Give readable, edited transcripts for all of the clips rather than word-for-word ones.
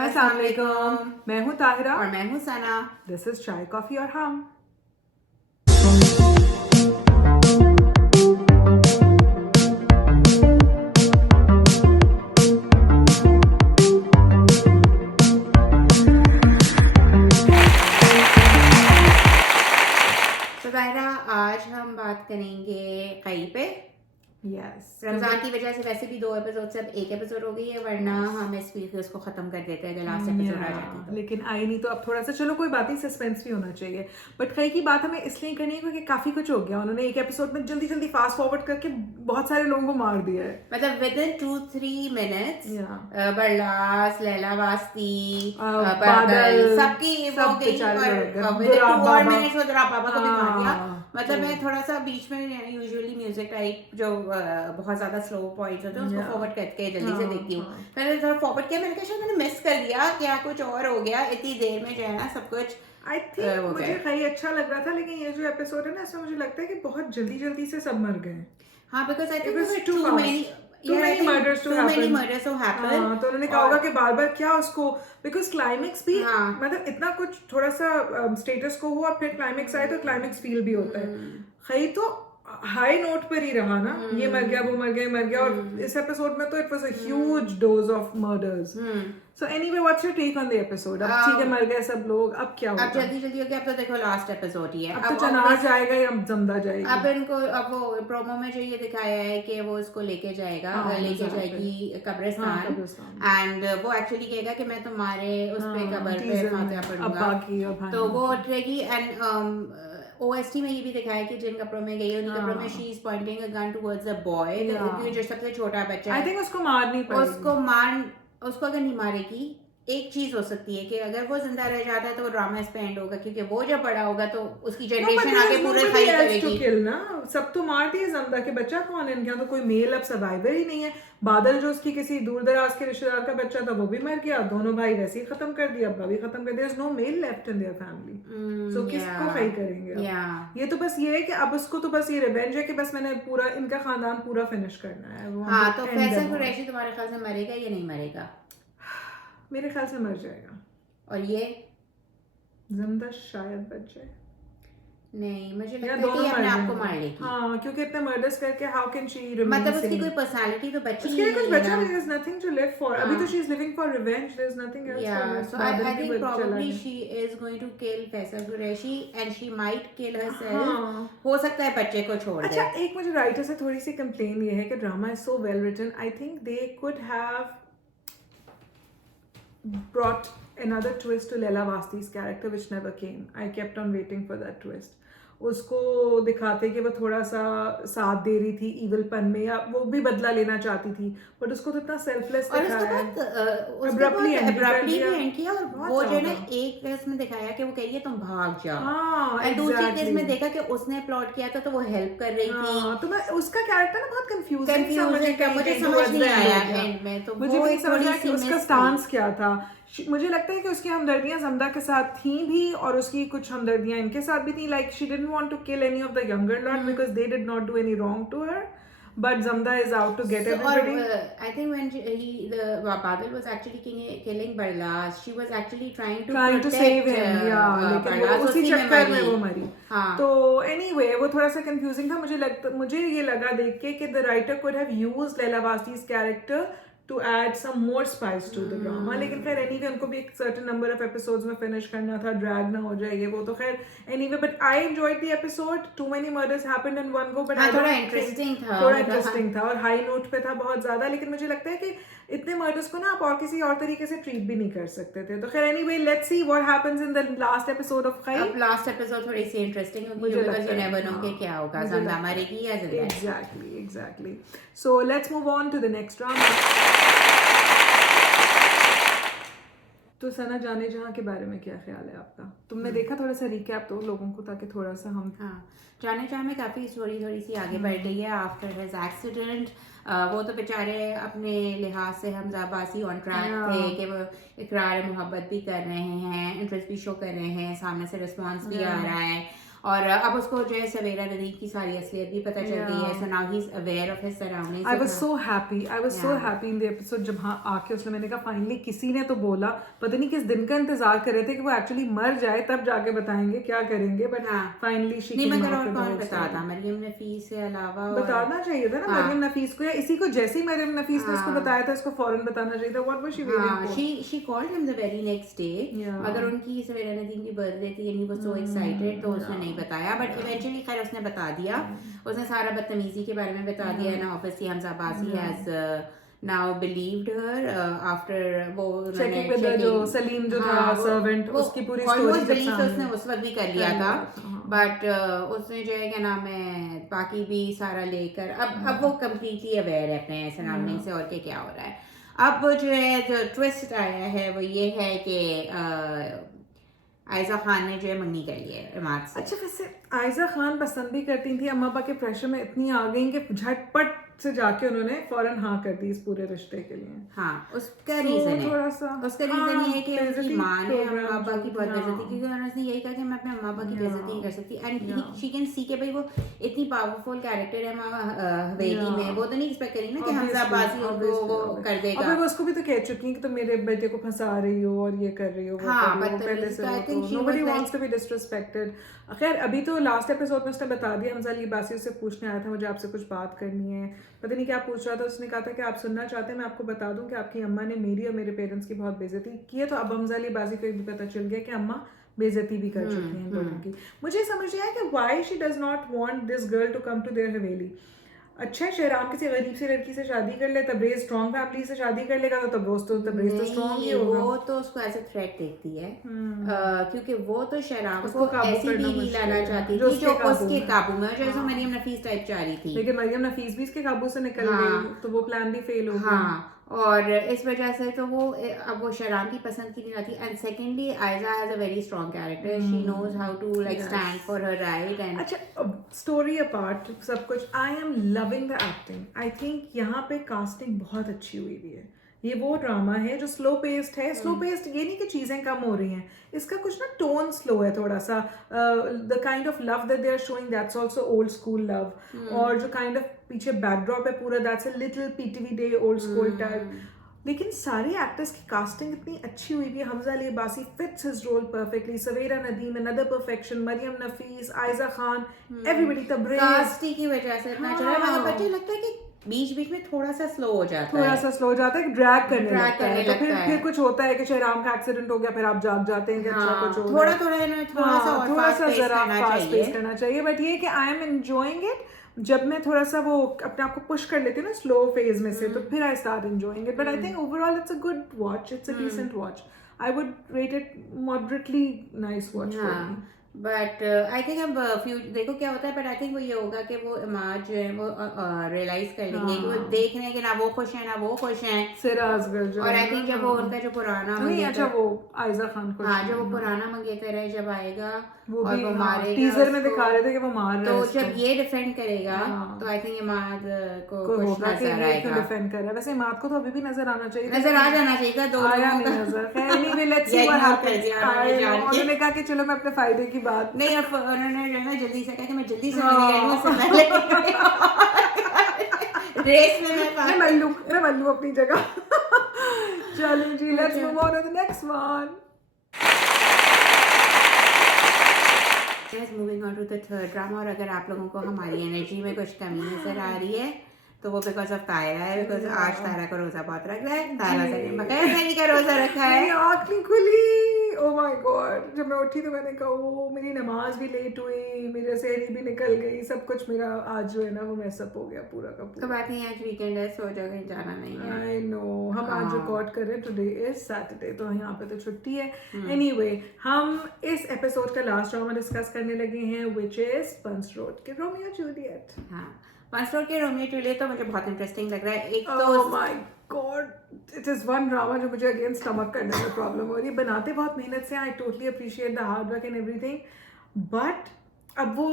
अस्सलाम वालेकुम। मैं हूँ ताहिरा और मैं हूँ सना। दिस इज चाय कॉफी और हम। तो ताहिरा, आज हम बात करेंगे कई पे। यस, रमजान की वजह से वैसे भी 2 एपिसोड से अब 1 एपिसोड हो गई है, वरना हम इस वीक उसको खत्म कर देते हैं अगर लास्ट एपिसोड आ जाती तो। लेकिन आई नहीं तो अब थोड़ा सा चलो कोई बात नहीं, सस्पेंस भी होना चाहिए। बट कई की बात हमें इसलिए करनी है क्योंकि काफी कुछ हो गया। उन्होंने एक एपिसोड में जल्दी जल्दी फास्ट फॉरवर्ड करके बहुत सारे लोगों को मार दिया है। मतलब within 2-3 minutes Yeah. Barlas, Laila Wasti, Badal, Badal सबकी वो सब गई बेचारे और लड़ गए। विद इन 2 दुराब और बाबा। मिनट्स वो दुराब बाबा को भी मार दिया। हाँ, मतलब तो- मैं थोड़ा सा बीच में यूजुअली म्यूजिक टाइप जो बहुत ज्यादा स्लो पॉइंट्स होते हैं उसको Yeah. फॉरवर्ड करके जल्दी से हाँ, देखती हूँ। हाँ। मैंने थोड़ा फॉरवर्ड किया, मैंने कहा शायद मैंने मिस कर दिया, क्या कुछ और हो गया इतनी देर में जो है ना सब कुछ। आई थिंक मुझे कहीं अच्छा लग रहा था, लेकिन ये जो एपिसोड है ना इसमें मुझे लगता है कि बहुत जल्दी जल्दी से सब मर गए। हाँ, because I It think was there were too too fast. many. Too Yeah, I many think murders to too many happen. murders to happen. हाँ, तो उन्होंने कहा होगा कि बार बार क्या उसको, बिकॉज क्लाइमेक्स भी हाँ। मतलब इतना कुछ थोड़ा सा स्टेटस को हुआ, फिर क्लाइमेक्स आए तो क्लाइमेक्स फील भी होता है। खई तो हाई नोट पर ही रहा ना, ये मर गया वो मर गया मर गया, और इस एपिसोड में तो it was a huge dose of murders. So anyway, what's your take on the episode? अब ठीक है मर गए सब लोग, अब क्या होगा? अब जल्दी जल्दी हो गया। अब तो देखो लास्ट एपिसोड ही है। अब तो चनार जाएगा या जमदा जाएगी? अब इनको अब वो प्रोमो में जो ये दिखाया है कि वो इसको लेके जाएगा, लेके जाएगी कब्रिस्तान, एंड वो एक्चुअली कहेगा कि मैं तुम्हारे उस पे कब्र पे फातिहा पढ़ूंगा, तो वो उठेगी। एंड ओएसटी में ये भी दिखाया कि जिन कपड़ों में गई है उन्हीं कपड़ों में she is pointing a gun towards a boy, क्योंकि जो सबसे छोटा बच्चा है आई थिंक उसको मारनी पड़ेगी। उसको अगर नहीं मारेगी, एक चीज हो सकती है कि अगर वो जिंदा रह जाता है तो वो ड्रामा इस पे एंड होगा, क्योंकि वो जब बड़ा होगा तो उसकी जनरेशन आगे पूरे फाइट करेगी ना। सब तो मार दिए जमदा के, बच्चा कौन है इनके यहाँ? तो कोई मेल अब सर्वाइवर ही नहीं है। बादल जो उसकी किसी दूर दराज के रिश्तेदार का बच्चा था वो भी मर गया, दोनों भाई वैसे ही खत्म कर दिया, अब्बा भी खत्म कर दिया। No male left in their family, so किसको सही करेंगे? ये तो बस ये है कि अब उसको तो बस ये रिवेंज है कि बस मैंने पूरा इनका खानदान पूरा फिनिश करना है। हाँ, तो फैसल कुरैशी तुम्हारे ख्याल से मरेगा या नहीं मरेगा? मेरे ख्याल से मर जाएगा। और ये जिंदा शायद बच जाए। नहीं, मुझे लगता है कि अपने आप को मार लेगी। हाँ, क्योंकि इतने मर्डर्स करके हाउ कैन शी रिमेन? मतलब उसकी कोई पर्सनालिटी तो बची नहीं है। कुछ बचा नहीं, there is nothing to live for. अभी तो she is living for revenge, there is nothing else for live. So I think probably she is going to kill Faisal Qureshi and she might kill herself. हो सकता है बच्चे को छोड़ दे। अच्छा, एक मुझे राइटर से थोड़ी सी कंप्लेन ये है कि drama is so well written. I think they could have brought another twist to Leila Vasti's character which never came. I kept on waiting for that twist. उसको दिखाते कि वो थोड़ा सा साथ दे रही थी इविलपन में, या वो भी बदला लेना चाहती थी, बट उसको तो इतना सेल्फलेस दिखाया है। अब्रप्टली भी एंड किया, और वो जो है ना एक केस में दिखाया कि वो कह रही है तुम भाग जाओ, और दूसरे केस में देखा कि उसने प्लॉट किया था तो वो हेल्प कर रही थी। तो मैं उसका कैरेक्टर ना बहुत कंफ्यूजिंग मुझे समझ नहीं आया एंड में, तो मुझे नहीं समझ आया कि उसका स्टांस क्या था। मुझे लगता है कि उसकी हमदर्दियां जमदा के साथ थी भी, और उसकी कुछ हमदर्दियां इनके साथ भी थी। Like she didn't want to kill any of the younger lot because they did not do any wrong to her, but Zamda is out to get everybody. I think when the Badal was actually killing Barlas, she was actually trying to save him. लेकिन वो उसी चक्कर में वो मरी। तो anyway, वो थोड़ा सा confusing था। मुझे ये लगा देख के कि the writer could have used Leila Vasti's character to add some more spice to the drama, लेकिन खैर anyway उनको भी एक certain number of episodes में finish करना था, drag ना हो जाए वो तो खैर anyway, but I enjoyed the episode. Too many murders happened in one go, but थोड़ा interesting था और high note पे था बहुत ज़्यादा। लेकिन मुझे लगता है कि इतने murders को ना आप और किसी और तरीके से treat भी नहीं कर सकते थे। तो खैर anyway, let's see what happens in the last episode of Khai. अब last episode थोड़ी सी interesting होगी, because you never know कि क्या होगा, ज़िंदा मरेगी या जिंदा। Exactly. So let's move on to the next drama. तो सना, जाने जहाँ के बारे में क्या ख्याल है आपका? तुमने देखा? थोड़ा सा रिकैप दो लोगों को ताकि थोड़ा सा हम। हाँ, जाने जहाँ में काफ़ी स्टोरी थोड़ी सी आगे बढ़ गई है आफ्टर हिज एक्सीडेंट। वो तो बेचारे अपने लिहाज से हमजा अब्बासी ऑन ट्रैक थे कि वो इकरार मोहब्बत भी कर रहे हैं, इंटरेस्ट भी शो कर रहे हैं, सामने से रिस्पॉन्स भी आ रहा है, और अब उसको जो है सवेरा नदीम की सारी असलियत भी पता चल गई है, so now he is aware of his surroundings. I was so happy in the episode जब हाँ आके उसने, मैंने कहा फाइनली किसी ने तो बोला, पता नहीं किस दिन का इंतजार कर रहे थे कि वो एक्चुअली मर जाए तब जाके बताएंगे क्या करेंगे, बट फाइनली शी नहीं मगर और कौन बताता, मरियम नफीस से अलावा बताना चाहिए था ना मरियम नफीस को, या इसी को जैसे ही मरियम नफीस ने उसको बताया था इसको फौरन बताना चाहिए था। What was she waiting for? She called him the very next day, अगर उनकी सवेरा नदीम की बर्थडे थी and he was so excited तो उसने नहीं बताया, बट इवेंचुअली खैर उसने बता दिया, उसने सारा बदतमीजी के बारे में बता दिया ना। Obviously Hamza Abbasi has now believed her after वो चेकिंग विद जो सलीम जो था सर्वेंट, उसकी पूरी स्टोरी बिलीव उसने उस वक्त भी कर लिया था, बट उसने जो है क्या नाम है बाकी भी सारा लेकर अब वो कम्प्लीटली अवेयर है अपने सराउंडिंग से और क्या हो रहा है। अब जो है जो ट्विस्ट आया है वो ये है कि आयजा खान ने जो है मंगनी कर ली है इमाद से। अच्छा वैसे आयजा खान पसंद भी करती थी, अम्मा पापा के प्रेशर में इतनी आ गई कि झटपट से जाके उन्होंने फौरन हाँ कर दी इस पूरे रिश्ते के लिए। हाँ उसका रीजन है, थोड़ा सा उसका रीजन ये है कि उसकी माँ ने अम्मा पापा की बहुत बेइज्जती की, क्योंकि उसने यही कहा कि मैं अपने अम्मा पापा की बेइज्जती नहीं कर सकती, एंड शी कैन सी के भाई वो इतनी पावरफुल कैरेक्टर है हवेली में, वो तो नहीं एक्सपेक्ट करेंगे ना कि हमजा अब्बासी उनको वो कर देगा। अब वो उसको भी तो कह चुकी है कि तुम मेरे बेटे को फंसा रही हो और ये कर रही हो, पहले से nobody wants to be disrespected। खैर अभी तो लास्ट एपिसोड में उसने बता दिया, हमजा अली अब्बासी उससे पूछने आया था मुझे आपसे कुछ बात करनी है, पता नहीं क्या पूछ रहा था, उसने कहा था कि आप सुनना चाहते हैं मैं आपको बता दूं कि आपकी अम्मा ने मेरी और मेरे पेरेंट्स की बहुत बेइज्जती की है। तो अब हमजा अली अब्बासी को भी पता चल गया कि अम्मा बेइज्जती भी कर चुकी हैं दोनों की। मुझे समझ नहीं आया कि why she does not want this girl to come to there haveli. अच्छा है शहराम किसी गरीब सी लड़की से शादी कर ले, तबरेज स्ट्रॉन्ग फैमिली से शादी कर लेगा तो तबरेज तो स्ट्रॉन्ग ही होगा। वो तो उसको एज अ थ्रेट देखती है क्योंकि वो तो शहराम को ऐसी बीवी लाना चाहती थी जो उसके काबू में, जैसे मरियम नफीस टाइप चाह रही थी, लेकिन मरियम नफीस भी इसके काबू से निकल गई तो वो प्लान भी फेल हो गया। और इस वजह से तो वो अब वो शहराम की पसंद की नहीं आती। And secondly Ayeza has a very strong character, she knows how to like stand for her right. And अच्छा स्टोरी अपार्ट सब कुछ, I am loving the acting. I think यहाँ पे कास्टिंग बहुत अच्छी हुई हुई है। ये वो ड्रामा है जो स्लो पेस्ड है। स्लो पेस्ड ये नहीं कि चीज़ें कम हो रही हैं, इसका कुछ ना टोन स्लो है थोड़ा सा। The kind of love that they are showing that's also old school love, और जो काइंड ऑफ पीछे बैकड्रॉप है पूरा that's a little PTV day old school type. लेकिन सारी एक्टर्स की कास्टिंग इतनी अच्छी हुई है। Hamza Ali Abbasi fits his role perfectly, Savera Nadeem another perfection, Maryam Nafees, Ayeza Khan, everybody तबरेज कास्टिंग की वजह से इतना चला। मगर मुझे लगता है कि बीच बीच में थोड़ा सा स्लो हो जाता है, ड्रैग करने लगता है। तो फिर कुछ होता है कि शहराम का एक्सीडेंट हो गया, फिर आप जाग जाते हैं कि अच्छा कुछ हो थोड़ा सा जरा फास्ट पेस करना चाहिए। बट ये कि आई एम एंजॉयिंग इट। जब मैं थोड़ा सा वो अपने आप को पुश कर लेती हूँ ना स्लो फेज में से, तो फिर I start enjoying it. But I think overall it's a good watch, it's a decent watch. I would rate it moderately nice watch for me. But I think अब देखो क्या होता है। बट आई थिंक वो ये होगा कि वो इमाज जो है वो रियलाइज कर लेंगे कि वो देख रहे हैं कि ना वो खुश है ना वो खुश है। और आई थिंक जब वो उनका जो पुराना वो आयजा खान को जो वो पुराना मंगेतर है जब आएगा वो भी मारेगा, टीजर में दिखा रहे थे कि वो मार रहा है, तो जब ये डिफेंड करेगा तो आई थिंक इमाद को कुछ नजर आएगा। डिफेंड कर रहा है वैसे इमाद को तो अभी भी नजर आना चाहिए, नजर आ जाना चाहिए दो आया नहीं नजर। Anyway let's see what happens. उन्होंने कहा कि चलो मैं अपने फायदे की बात नहीं, उन्होंने जो है जल्दी से कहा कि मैं जल्दी से मिल लूं उससे पहले रेस में मैं मल्लू अपनी जगह। चलिए जी let's move on to the next one. Moving on to the third drama. और अगर आप लोगों को हमारी एनर्जी में कुछ कमी नजर आ रही है तो वो बिकॉज ऑफ तायरा है, बिकॉज आज तायरा का रोजा बहुत रख रहा है। तायरा से बगैर सहरी का रोजा रखा है। आँख नहीं खुली, ओह माय गॉड। जब मैं उठी तो मैंने कहा ओ मेरी नमाज भी लेट हुई, मेरा सहरी भी निकल गई, सब कुछ मेरा आज जो है ना वो मैसअप हो गया पूरा का पूरा। तो बात नहीं, आज वीकेंड है, सो जाओ, कहीं जाना नहीं है। आई नो, हम आज रिकॉर्ड कर रहे हैं, टुडे इज सैटरडे, तो यहाँ पे तो छुट्टी है। एनीवे हम इस एपिसोड का लास्ट ड्रामा डिस्कस करने लगे हैं व्हिच इज पंच रोड के रोमियो जूलियट। हाँ, पंच रोड के रोमियो जूलियट तो मुझे बहुत इंटरेस्टिंग लग रहा है। एक तो oh my God, it is one drama जो मुझे अगेन स्टमक करने में प्रॉब्लम हो रही है। बनाते बहुत मेहनत से, I totally appreciate the hard work and everything, but अब वो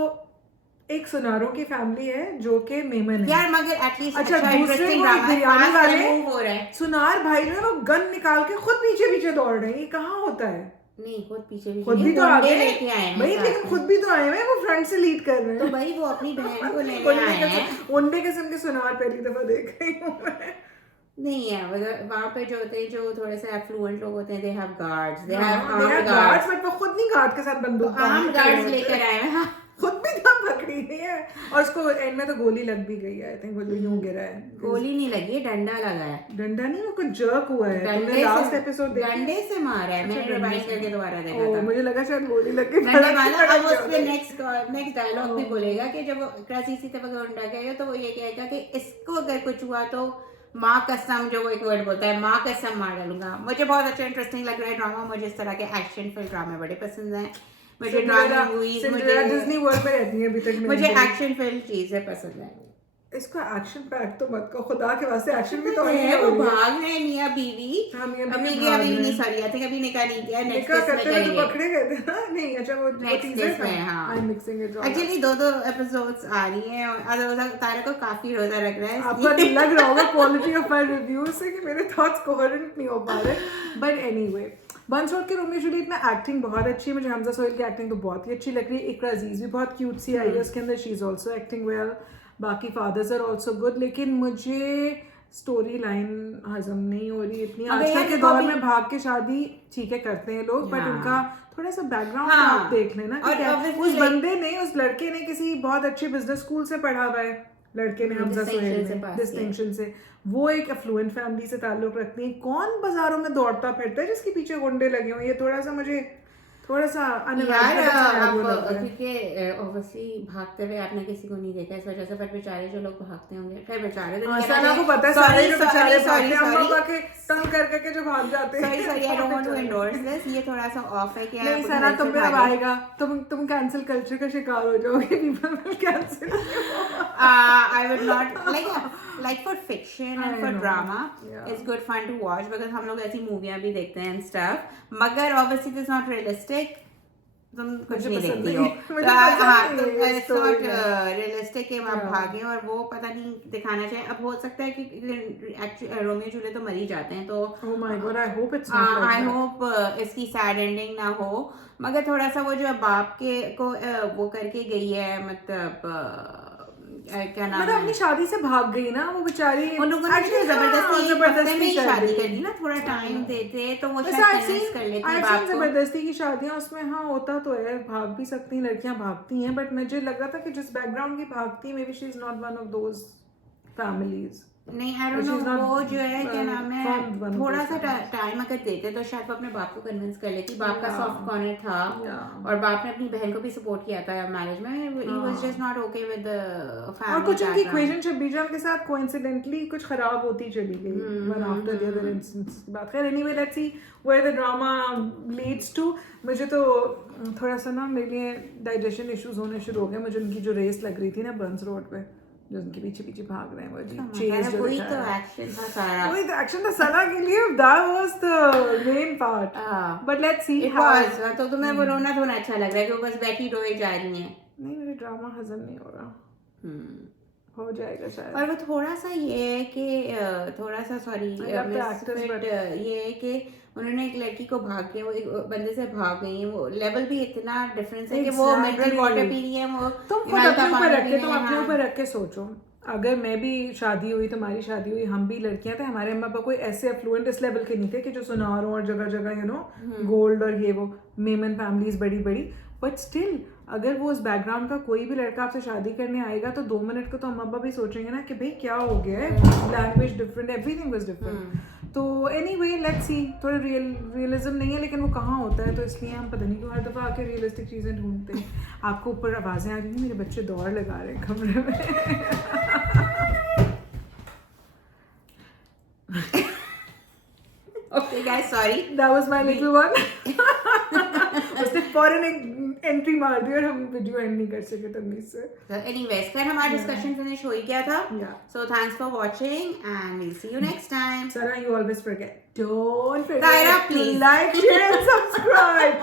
एक सुनारों की फैमिली है जो कि मेमन है यार, मगर एटलीस्ट अच्छा दूसरे बिरयानी वाले हो रहा है। सुनार भाई जो है वो गन निकाल के खुद पीछे पीछे दौड़ रहे हैं, ये कहाँ होता है? नहीं खुद पीछे खुद भी तो आगे लेके आए हैं भाई, लेकिन खुद भी तो आए हैं, वो फ्रंट से लीड कर रहे हैं। तो भाई वो अपनी बहन को लेने आए हैं। उंडे किस्म के सुनार पहली दफा देख रही हूँ मैं। नहीं है मतलब वहाँ पे जो होते हैं जो थोड़े से एफ्लुएंट लोग होते हैं, they have guards, they have guards, but वो खुद नहीं गार्ड के साथ बंदूक आर्म गार्ड्स लेकर आए हैं। खुद भी दम पकड़ी नहीं है, और उसको एंड में तो गोली लग भी गई है। आई थिंक वो जो यूं गिरा है, गोली नहीं लगी है, डंडा लगा है। डंडा नहीं, वो कुछ जर्क हुआ है। तुमने लास्ट एपिसोड देखा? डंडे से मारा है, मैंने रिवाइंड करके दोबारा देखा था। मुझे लगा शायद गोली लग गई डंडे वाला। अब उसमें नेक्स्ट डायलॉग भी बोलेगा कि जब क्रासी तब उंडा गया तो वो ये कहेगा कि इसको अगर कुछ हुआ तो माँ कसम, जो वो एक वर्ड बोलता है, माँ कसम मार डालूंगा। मुझे बहुत अच्छा इंटरेस्टिंग लग रहा है ड्रामा। मुझे इस तरह के एक्शन फिल्म ड्रामे बड़े पसंद हैं। मुझे ड्रामा मूवीज, मुझे डिज्नी वर्ल्ड में रहती है अभी तक। मुझे एक्शन फिल्म चीजें पसंद है। इसका एक्शन पैक तो मत को, खुदा के वास्ते एक्शन भी तो है। वो भाग रहे हैं मियां बीवी। अभी नहीं, सॉरी आई थिंक अभी निकाह नहीं किया, नेक्स्ट केस में करेंगे। तो पकड़े गए थे ना? नहीं, अच्छा वो नेक्स्ट में। हां, I am mixing it. Actually दो एपिसोड्स आ रही हैं और तारा को काफी रोजा लग रहा है। आपको लग रहा होगा क्वालिटी ऑफ माय रिव्यूज से कि मेरे थॉट्स कोहेरेंट नहीं हो पा रहे, बट एनीवे बंस रोड के रोमियो जूलियट में एक्टिंग बहुत अच्छी है। मुझे हमजा सोहेल की एक्टिंग तो बहुत ही अच्छी लग रही है। इकरा अजीज भी बहुत क्यूट सी आई है उसके अंदर, she is also acting well. बाकी फादर्स आर आल्सो गुड, लेकिन मुझे स्टोरी लाइन हजम नहीं हो रही इतनी। आजकल के दौर में भाग के शादी ठीक है करते हैं लोग, बट उनका थोड़ा सा बैकग्राउंड आप देख लेना। उस बंदे ने, उस लड़के ने किसी बहुत अच्छे बिजनेस स्कूल से पढ़ा हुआ है, लड़के ने हमजा सोहेल ने डिस्टिंक्शन से। वो एक अफ्लुएंट फैमिली से ताल्लुक रखती है। कौन बाजारों में दौड़ता फिरता है जिसके पीछे गुंडे लगे हुए? ये थोड़ा सा मुझे थोड़ा सा क्योंकि ऑब्वियसली भागते हुए आपने किसी को नहीं देखा, इस वजह से फिर बेचारे जो लोग भागते होंगे, फिर बेचारे तो सना को पता है सारे जो बेचारे भागते हैं अम्मा के तंग करके जो भाग जाते हैं। Sorry I don't want to endorse this, ये थोड़ा सा ऑफ है कि नहीं सना, तुम पे अब आएगा, तुम कैंसिल कल्चर का शिकार हो जाओगे। People will cancel. I would not like for fiction and for drama, it's good fun to watch because हम लोग ऐसी मूवियाँ भी देखते हैं and stuff, मगर obviously it's not realistic। तुम कुछ नहीं देखती हो, it's not realistic कि आप भागे और वो पता नहीं दिखाना चाहिए। अब हो सकता है कि रोमियो जूलियट तो मर ही जाते हैं, तो oh my god I hope it's not like that। I hope इसकी सैड एंडिंग ना हो, मगर थोड़ा सा वो जो बाप के को वो करके गई है, मतलब क्या नाम है, अपनी शादी से भाग गई ना वो बेचारी। उन लोगों ने जबरदस्ती शादी कर दी ना, थोड़ा टाइम देते तो वो शायद कन्विंस कर लेती बाप को। जबरदस्ती की शादियां उसमें हाँ होता तो है, भाग भी सकती हैं लड़कियां, भागती हैं, बट मुझे लग रहा था कि जिस बैकग्राउंड की भागती है may be she is not one of those families. नहीं आई डोंट नो, वो जो है क्या नाम है, थोड़ा सा टाइम अगर देते तो शायद वो अपने बाप को कन्विंस कर लेती। बाप का सॉफ्ट कॉर्नर था और बाप ने अपनी बहन को भी सपोर्ट किया था मैरिज में। He was just not okay with the family. और कुछ उनकी इक्वेशन शब्बीजान के साथ कोइंसिडेंटली कुछ खराब होती चली गई one after the other instance की बात। खैर anyway let's see where the drama leads to. मुझे तो थोड़ा सा ना मेरे लिए डाइजेशन इश्यूज होने शुरू हो गए। मुझे उनकी जो रेस लग रही थी ना बर्न्स रोड पे, जो उनके पीछे पीछे भाग रहे हैं वो जी चेज, वही तो एक्शन था सारा, वही तो एक्शन था सना के लिए। That was the main part, but let's see how. तो तुम्हें वो रोना थोड़ा अच्छा लग रहा है कि वो बस बैठी रोए जा रही हैं? नहीं, मेरे ड्रामा हजम नहीं हो रहा। हो जाएगा शायद। और वो थोड़ा सा ये है कि थोड़ा सा सॉरी ये है कि उन्होंने एक लड़की को भाग के, वो एक बंदे से भाग गई है, वो लेवल भी इतना डिफरेंस है कि वो मिनरल वाटर पी रही है, वो तुम खुद अपने ऊपर रख के, तुम अपने ऊपर रख के सोचो। अगर मैं भी शादी हुई, तुम्हारी शादी हुई, हम भी लड़कियां थे, हमारे अम्मा पापा कोई ऐसे अफ्लुएंट इस लेवल के नहीं थे कि जो सुनारों और जगह जगह यू नो गोल्ड और ये वो मेमन फैमिलीज बड़ी बड़ी, बट स्टिल अगर वो उस बैकग्राउंड का कोई भी लड़का आपसे शादी करने आएगा तो 2 मिनट को तो अम्मा पापा भी सोचेंगे ना कि भाई क्या हो गया है, language different, everything was different. तो एनीवे लेट्स सी, थोड़ा रियलिज्म नहीं है लेकिन वो कहाँ होता है, तो इसलिए हम पता नहीं क्यों हर दफ़ा आके रियलिस्टिक चीज़ें ढूंढते हैं। आपको ऊपर आवाज़ें आ रही हैं, मेरे बच्चे दौड़ लगा रहे हैं कमरे में। Okay guys, sorry. That was my little one. उसने फौरन एक एंट्री मार दी और हम वीडियो एंड नहीं कर सके तमीज से। So anyways, खैर हमारा डिस्कशन फिनिश हो ही गया था। So thanks for watching and we'll see you next time. Sarah, you always forget. Don't forget Tyra, please to like, share and subscribe.